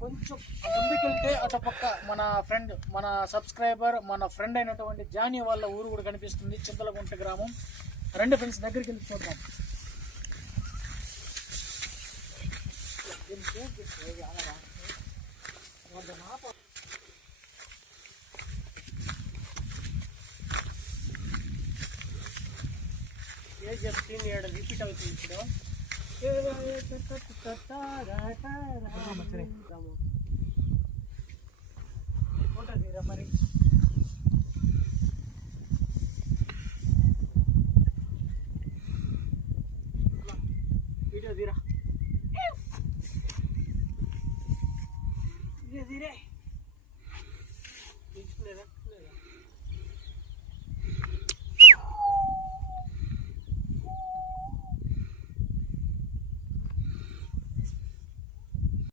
కొంచెం ముందుకెళ్తే అటుపక్క మన సబ్స్క్రైబర్ మన ఫ్రెండ్ అయినటువంటి జానీ వాళ్ళ ఊరు కూడా కనిపిస్తుంది, చింతలగుంట గ్రామం. రెండు ఫ్రెండ్స్ దగ్గరికి వెళ్ళి చూద్దాం. ఏజ్ చెప్తుంది ఏడు రిపీట్ అవుతుంది ఇప్పుడు. ఫోటో తీరా మరి. వీడియో తీరా. धीरे धीरे